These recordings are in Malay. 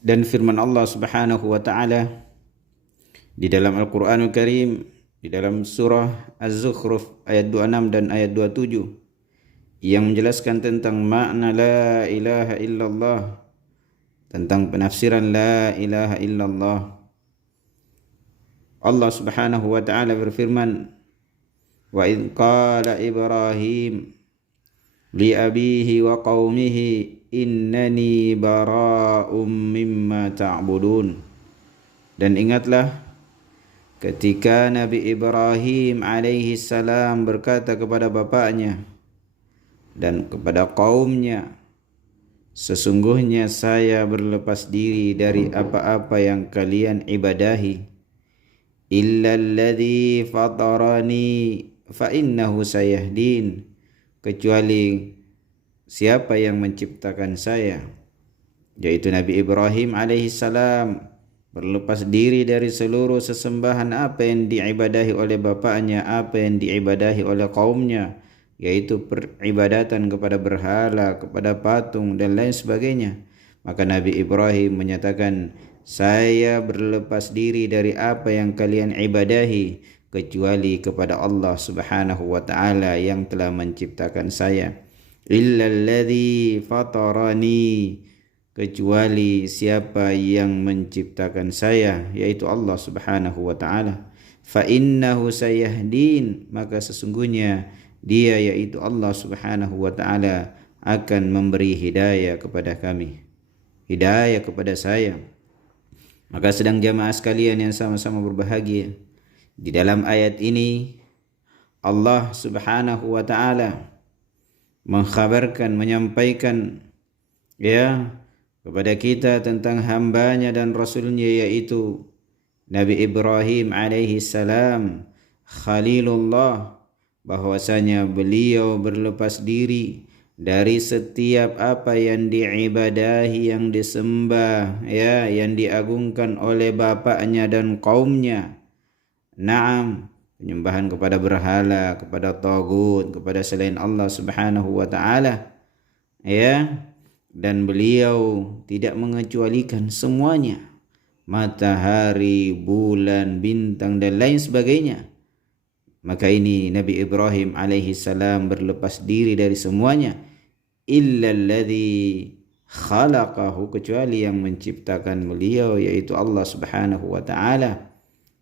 Dan firman Allah Subhanahu wa taala di dalam Al-Qur'anul Karim di dalam surah Az-Zukhruf ayat 26 dan ayat 27 yang menjelaskan tentang makna la ilaha illallah, tentang penafsiran la ilaha illallah. Allah Subhanahu wa taala berfirman, wa idh qala Ibrahim li abihi wa qaumihi innani bara'um mimma ta'budun. Dan ingatlah ketika Nabi Ibrahim alaihi salam berkata kepada bapaknya dan kepada kaumnya, sesungguhnya saya berlepas diri dari apa-apa yang kalian ibadahi, illa alladhi fatarani fa innahu sayahdin, kecuali siapa yang menciptakan saya, yaitu Nabi Ibrahim alaihissalam berlepas diri dari seluruh sesembahan apa yang diibadahi oleh bapaknya, apa yang diibadahi oleh kaumnya, yaitu peribadatan kepada berhala, kepada patung dan lain sebagainya. Maka Nabi Ibrahim menyatakan, saya berlepas diri dari apa yang kalian ibadahi kecuali kepada Allah Subhanahu wa taala yang telah menciptakan saya. Illalladzi fatarani, kecuali siapa yang menciptakan saya, yaitu Allah Subhanahu wa taala. Fa innahu sayahdin, maka sesungguhnya dia yaitu Allah Subhanahu wa taala akan memberi hidayah kepada kami, hidayah kepada saya. Maka sedang jamaah sekalian yang sama-sama berbahagia, di dalam ayat ini Allah Subhanahu wa taala mengkhabarkan, menyampaikan kepada kita tentang hambanya dan rasulnya, yaitu Nabi Ibrahim alaihi salam Khalilullah, bahwasanya beliau berlepas diri dari setiap apa yang diibadahi, yang disembah, yang diagungkan oleh bapaknya dan kaumnya. Naam, penyembahan kepada berhala, kepada tagut, kepada selain Allah Subhanahu wa taala. Dan beliau tidak mengecualikan semuanya, matahari, bulan, bintang dan lain sebagainya. Maka ini Nabi Ibrahim alaihi salam berlepas diri dari semuanya, illalladzi khalaqahu, kecuali yang menciptakan beliau, yaitu Allah Subhanahu wa taala.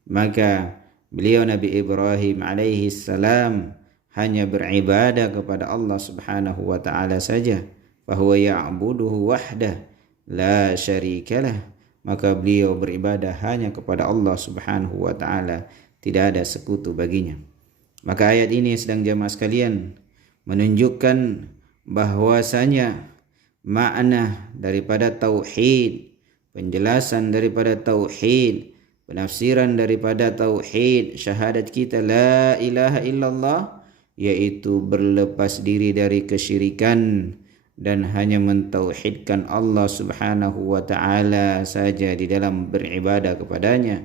Maka beliau Nabi Ibrahim alaihi salam hanya beribadah kepada Allah Subhanahu wa taala saja. Fahuwa ya'buduhu wahdah la syarikalah, maka beliau beribadah hanya kepada Allah Subhanahu wa taala, tidak ada sekutu baginya. Maka ayat ini sedang jamaah sekalian menunjukkan bahwasanya makna daripada tauhid, penjelasan daripada tauhid, penafsiran daripada tauhid, syahadat kita la ilaha illallah, yaitu berlepas diri dari kesyirikan dan hanya mentauhidkan Allah Subhanahu wa taala saja di dalam beribadah kepadanya.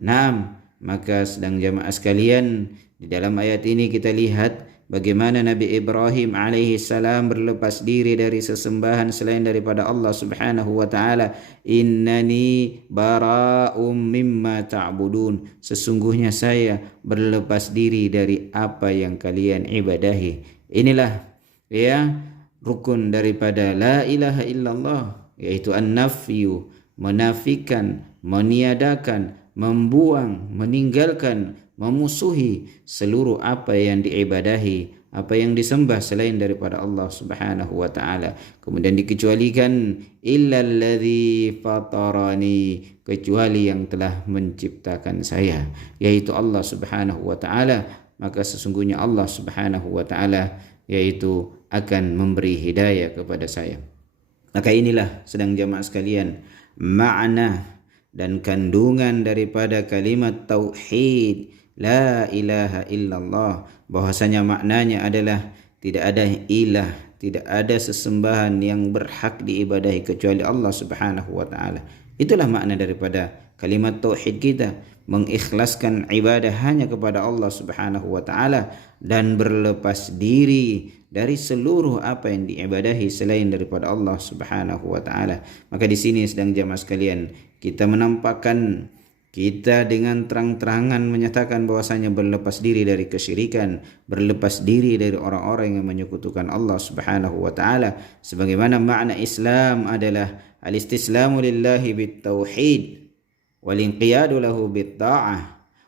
Naam, maka sedang jamaah sekalian, di dalam ayat ini kita lihat bagaimana Nabi Ibrahim alaihi salam berlepas diri dari sesembahan selain daripada Allah Subhanahu wa taala. Innani bara'um mimma ta'budun, sesungguhnya saya berlepas diri dari apa yang kalian ibadahi. Inilah rukun daripada la ilaha illallah, yaitu an-nafyu, menafikan, meniadakan, membuang, meninggalkan, memusuhi seluruh apa yang diibadahi, apa yang disembah selain daripada Allah Subhanahu wa taala. Kemudian dikecualikan illalladzi fatarani, kecuali yang telah menciptakan saya, yaitu Allah Subhanahu wa taala. Maka sesungguhnya Allah Subhanahu wa taala yaitu akan memberi hidayah kepada saya. Maka inilah sedang jamaah sekalian makna dan kandungan daripada kalimat tauhid la ilaha illallah, bahwasanya maknanya adalah tidak ada ilah, tidak ada sesembahan yang berhak diibadahi kecuali Allah Subhanahu wa taala. Itulah makna daripada kalimat tauhid kita, mengikhlaskan ibadah hanya kepada Allah Subhanahu wa taala dan berlepas diri dari seluruh apa yang diibadahi selain daripada Allah Subhanahu wa taala. Maka di sini sedang jamaah sekalian, kita menampakkan, kita dengan terang-terangan menyatakan bahwasanya berlepas diri dari kesyirikan, berlepas diri dari orang-orang yang menyekutukan Allah Subhanahu wa taala. Sebagaimana makna Islam adalah al-istislamu lillahi bit-tauhid wal inqiyadu lahu bit-ta'ah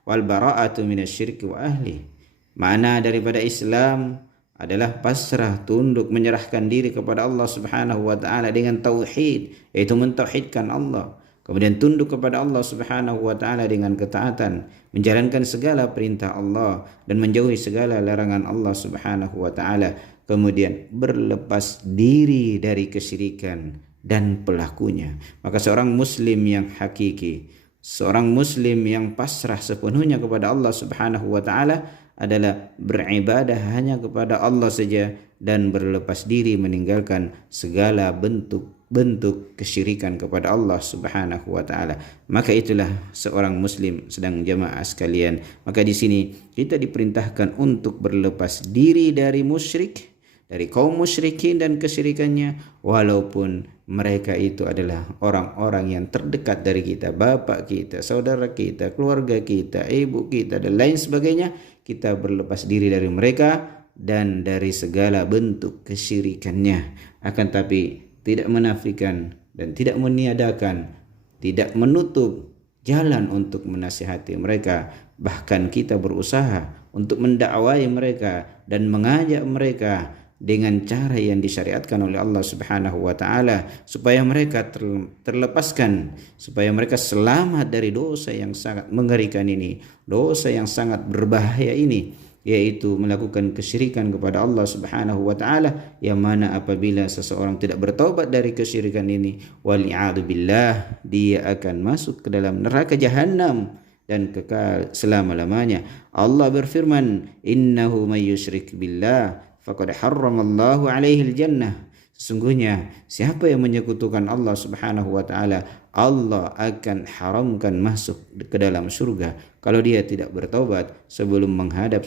wal bara'atu minasyirki wa ahli. Makna daripada Islam adalah pasrah, tunduk, menyerahkan diri kepada Allah Subhanahu wa taala dengan tauhid, yaitu mentauhidkan Allah. Kemudian tunduk kepada Allah Subhanahu wa taala dengan ketaatan, menjalankan segala perintah Allah dan menjauhi segala larangan Allah Subhanahu wa taala. Kemudian berlepas diri dari kesyirikan dan pelakunya. Maka seorang muslim yang hakiki, seorang muslim yang pasrah sepenuhnya kepada Allah Subhanahu wa taala adalah beribadah hanya kepada Allah saja dan berlepas diri meninggalkan segala bentuk kesyirikan kepada Allah Subhanahu wa taala. Maka itulah seorang muslim sedang jamaah sekalian. Maka di sini kita diperintahkan untuk berlepas diri dari musyrik, dari kaum musyrikin dan kesyirikannya, walaupun mereka itu adalah orang-orang yang terdekat dari kita, bapak kita, saudara kita, keluarga kita, ibu kita dan lain sebagainya. Kita berlepas diri dari mereka dan dari segala bentuk kesyirikannya. Akan tapi tidak menafikan dan tidak meniadakan, tidak menutup jalan untuk menasihati mereka. Bahkan kita berusaha untuk mendakwai mereka dan mengajak mereka dengan cara yang disyariatkan oleh Allah Subhanahu wa taala, supaya mereka terlepaskan, supaya mereka selamat dari dosa yang sangat mengerikan ini, dosa yang sangat berbahaya ini, yaitu melakukan kesyirikan kepada Allah Subhanahu wa taala, yang mana apabila seseorang tidak bertaubat dari kesyirikan ini, wali'adu billah, dia akan masuk ke dalam neraka jahanam dan kekal selama-lamanya. Allah berfirman, innahu may yusyrik billah faqad harramallahu alaihi al-jannah. Sesungguhnya siapa yang menyekutukan Allah Subhanahu wa taala, Allah akan haramkan masuk ke dalam surga kalau dia tidak bertaubat sebelum menghadap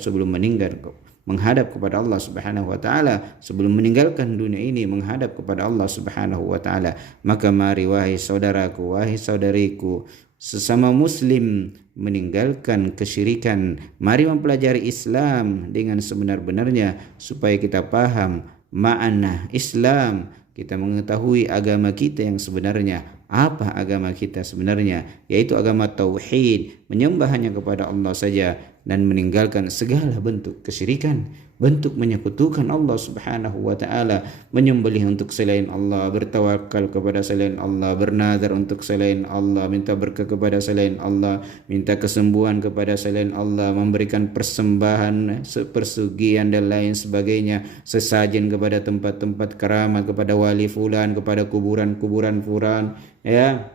kepada Allah Subhanahu wa taala, sebelum meninggalkan dunia ini menghadap kepada Allah Subhanahu wa taala. Maka mari wahai saudaraku, wahai saudariku, sesama muslim, meninggalkan kesyirikan. Mari mempelajari Islam dengan sebenar-benarnya supaya kita paham makna Islam, kita mengetahui agama kita yang sebenarnya. Apa agama kita sebenarnya? Yaitu agama tauhid, menyembah hanya kepada Allah saja dan meninggalkan segala bentuk kesyirikan, bentuk menyekutukan Allah Subhanahu wa taala, menyembelih untuk selain Allah, bertawakal kepada selain Allah, bernazar untuk selain Allah, minta berkah kepada selain Allah, minta kesembuhan kepada selain Allah, memberikan persembahan, persugihan dan lain sebagainya, sesajen kepada tempat-tempat keramat, kepada wali fulan, kepada kuburan-kuburan fulan, ya,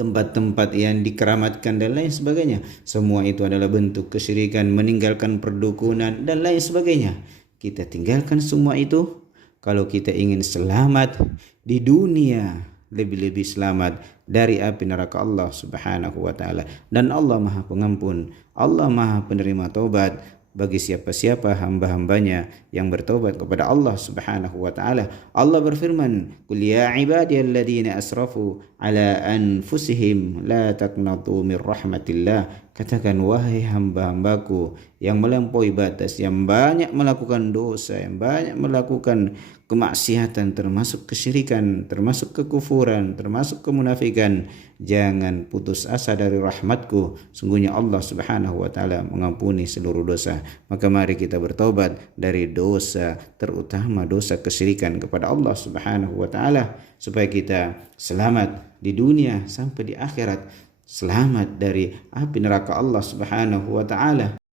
tempat-tempat yang dikeramatkan dan lain sebagainya. Semua itu adalah bentuk kesyirikan, meninggalkan perdukunan dan lain sebagainya. Kita tinggalkan semua itu kalau kita ingin selamat di dunia, lebih-lebih selamat dari api neraka Allah Subhanahu wa taala. Dan Allah Maha Pengampun, Allah Maha Penerima taubat bagi siapa-siapa hamba-hambanya yang bertobat kepada Allah Subhanahu wa taala. Allah berfirman, "Qul ya ibadiyalladzina asrafu ala anfusihim la taqnatu mir rahmatillah." Katakan, wahai hamba-hambaku yang melampaui batas, yang banyak melakukan dosa, yang banyak melakukan kemaksiatan, termasuk kesyirikan, termasuk kekufuran, termasuk kemunafikan, jangan putus asa dari rahmatku. Sungguhnya Allah Subhanahu wa taala mengampuni seluruh dosa. Maka mari kita bertobat dari dosa, terutama dosa kesyirikan kepada Allah Subhanahu wa taala, supaya kita selamat di dunia sampai di akhirat, selamat dari api neraka Allah Subhanahu wa taala.